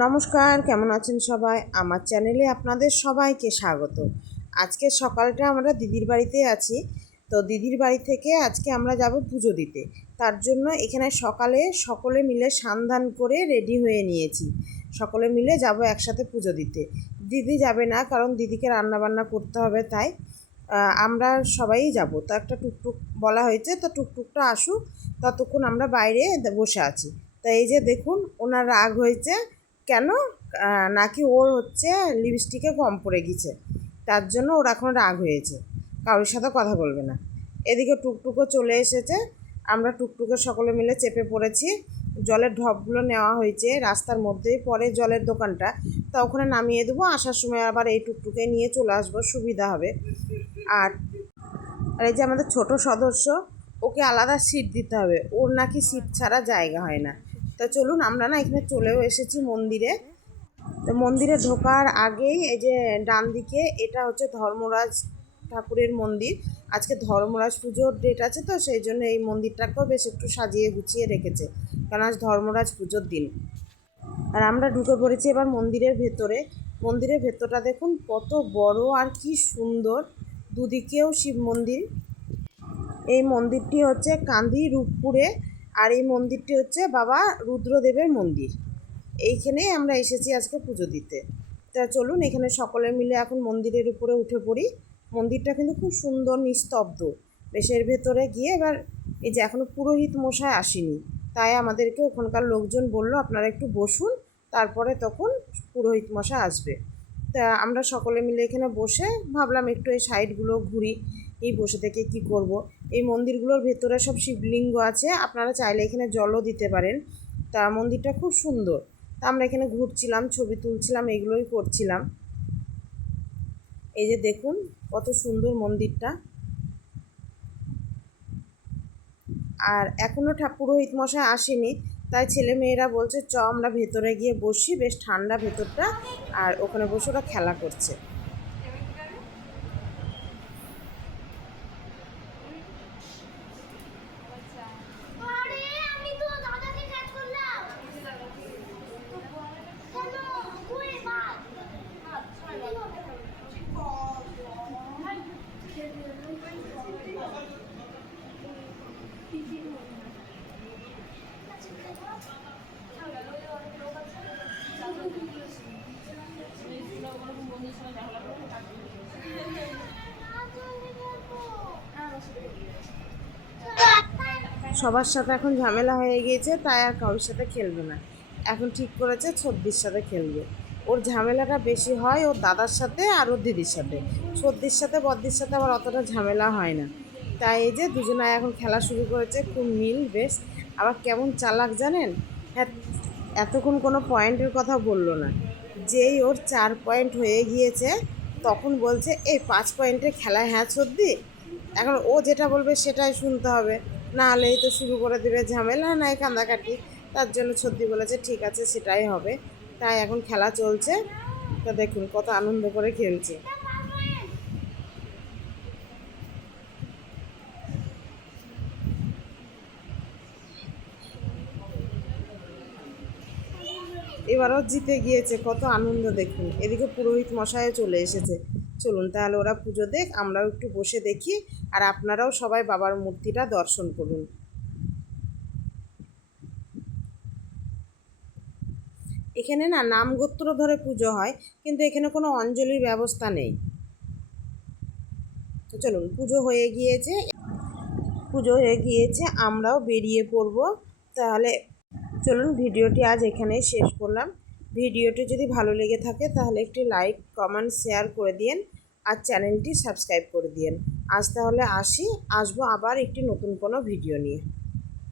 নমস্কার, কেমন আছেন সবাই? আমার চ্যানেলে আপনাদের সবাইকে স্বাগত। আজকে সকালটা আমরা দিদির বাড়িতে আছি। তো দিদির বাড়ি থেকে আজকে আমরা যাব পুজো দিতে। তার জন্য এখানে সকালে সকলে মিলে সান্ধান করে রেডি হয়ে নিয়েছি। সকলে মিলে যাব একসাথে পুজো দিতে। দিদি যাবে না, কারণ দিদিকে রান্নাবান্না করতে হবে, তাই আমরা সবাই যাব। তো একটা টুকটুক বলা হয়েছে, তো টুকটুকটা আসুক, ততক্ষণ আমরা বাইরে বসে আছি। তা এই যে দেখুন, ওনার রাগ হয়েছে কেন? নাকি ওর লিপস্টিকে কম পড়ে গেছে, তার জন্য ওর এখন রাগ হয়েছে, কারোর সাথে কথা বলবে না। এদিকে টুকটুকও চলে এসেছে, আমরা টুকটুকে সকলে মিলে চেপে পড়েছি। জলের ঢপগুলো নেওয়া হয়েছে, রাস্তার মধ্যেই পরে জলের দোকানটা, তা ওখানে নামিয়ে দেবো। আসার সময় আবার এই টুকটুকে নিয়ে চলে আসবো, সুবিধা হবে। আর আর এই যে আমাদের ছোট সদস্য, ওকে আলাদা সিট দিতে হবে, ওর নাকি সিট ছাড়া জায়গা হয় না। তো চলুন, আমরা না এখানে চলেও এসেছি মন্দিরে। তো মন্দিরে ঢোকার আগেই এই যে ডান দিকে, এটা হচ্ছে ধর্মরাজ ঠাকুরের মন্দির। আজকে ধর্মরাজ পুজোর ডেট আছে, তো সেই জন্য এই মন্দিরটাকেও বেশ একটু সাজিয়ে গুছিয়ে রেখেছে, কারণ আজ ধর্মরাজ পুজোর দিন। আর আমরা ঢুকে পড়েছি এবার মন্দিরের ভেতরে। মন্দিরের ভেতরটা দেখুন কত বড় আর কি সুন্দর, দুদিকেও শিব মন্দির। এই মন্দিরটি হচ্ছে কান্দি রূপপুরে, আর এই মন্দিরটি হচ্ছে বাবা রুদ্রদেবের মন্দির। এইখানেই আমরা এসেছি আজকে পুজো দিতে। তা চলুন, এখানে সকলে মিলে এখন মন্দিরের উপরে উঠে পড়ি। মন্দিরটা কিন্তু খুব সুন্দর, নিস্তব্ধ। বেশের ভেতরে গিয়ে এবার এই যে এখনও পুরোহিত মশাই আসেনি, তাই আমাদেরকে ওখানকার লোকজন বলল আপনারা একটু বসুন, তারপরে তখন পুরোহিত মশাই আসবে। তা আমরা সকলে মিলে এখানে বসে ভাবলাম একটু এই সাইডগুলো ঘুরি, এই বসে থেকে কি করব। এই মন্দিরগুলোর ভেতরে সব শিবলিঙ্গ আছে, আপনারা চাইলে এখানে জলও দিতে পারেন। তা মন্দিরটা খুব সুন্দর। তা আমরা এখানে ঘুরছিলাম, ছবি তুলছিলাম, এগুলোই করছিলাম। এই যে দেখুন কত সুন্দর মন্দিরটা। আর এখনও পুরোহিত মশাই আসেনি, তাই ছেলে মেয়েরা বলছে আমরা ভেতরে গিয়ে বসি, বেশ ঠান্ডা ভেতরটা, আর ওখানে বসে ওরা খেলা করছে। সবার সাথে এখন ঝামেলা হয়ে গিয়েছে, তাই আর কারোর সাথে খেলবে না। এখন ঠিক করেছে ছদ্দির সাথে খেলবে। ওর ঝামেলাটা বেশি হয় ওর দাদার সাথে আর ওর দিদির সাথে। ছদ্দির সাথে বদ্দির সাথে আবার অতটা ঝামেলা হয় না। তাই এই যে দুজনায় এখন খেলা শুরু করেছে, খুব মিল বেশ। আবার কেমন চালাক জানেন? হ্যাঁ, এতক্ষণ কোনো পয়েন্টের কথা বললো না, যেই ওর 4 পয়েন্ট হয়ে গিয়েছে তখন বলছে এই 5 পয়েন্টের খেলায় হ্যাঁ ছদ্দি। এখন ও যেটা বলবে সেটাই শুনতে হবে, না হলেই তো শুরু করে দেবে ঝামেলা, নাই কান্দাকাটি। তার জন্য ছদ্দি বলেছে ঠিক আছে, সেটাই হবে। তাই এখন খেলা চলছে। তা দেখুন কত আনন্দ করে খেলছে। এবারও জিতে গিয়েছে, কত আনন্দ দেখুন। এদিকে পুরোহিত মশাইও চলে এসেছে। চলুন তাহলে ওরা পুজো দেখ, আমরাও একটু বসে দেখি, আর আপনারাও সবাই বাবার মূর্তিটা দর্শন করুন। এখানে না নামগোত্র ধরে পুজো হয়, কিন্তু এখানে কোনো অঞ্জলির ব্যবস্থা নেই। তো চলুন, পুজো হয়ে গিয়েছে, আমরাও বেরিয়ে পড়ব। তাহলে চলুন, ভিডিওটি আজ এখানেই শেষ করলাম। ভিডিওটি যদি ভালো লেগে থাকে তাহলে একটি লাইক, কমেন্ট, শেয়ার করে দিন, আর চ্যানেলটি সাবস্ক্রাইব করে দিন। আজ তাহলে আসবো আবার একটি নতুন কোনো ভিডিও নিয়ে।